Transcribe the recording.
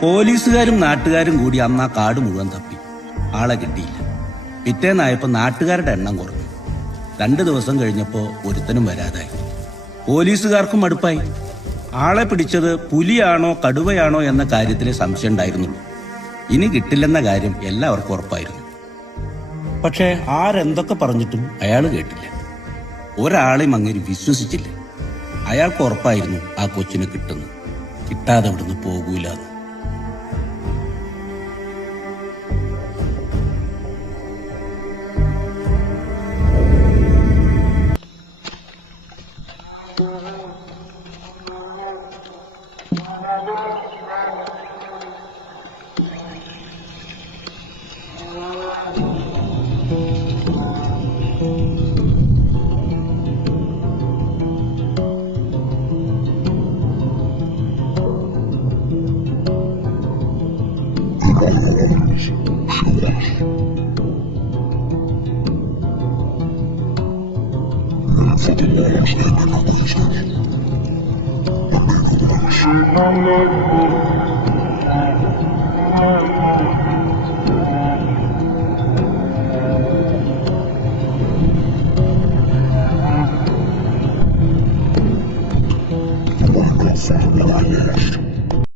പോലീസുകാരും നാട്ടുകാരും കൂടി അന്ന് ആ കാട് മുഴുവൻ തപ്പി. ആളെ കിട്ടിയില്ല. പിറ്റേന്നായപ്പോ നാട്ടുകാരുടെ എണ്ണം കുറഞ്ഞു. 2 ദിവസം കഴിഞ്ഞപ്പോ ഒരുത്തനും വരാതായി. പോലീസുകാർക്കും മടുപ്പായി. ആളെ പിടിച്ചത് പുലിയാണോ കടുവയാണോ എന്ന കാര്യത്തിലെ സംശയം ഉണ്ടായിരുന്നുള്ളൂ. ഇനി കിട്ടില്ലെന്ന കാര്യം എല്ലാവർക്കും ഉറപ്പായിരുന്നു. പക്ഷേ ആരെന്തൊക്കെ പറഞ്ഞിട്ടും അയാൾ കേട്ടില്ല. ഒരാളെയും അങ്ങേര് വിശ്വസിച്ചില്ല. അയാൾക്ക് ഉറപ്പായിരുന്നു ആ കൊച്ചിനെ കിട്ടുന്നു, കിട്ടാതെ ഇവിടുന്ന് പോകൂലെന്ന്.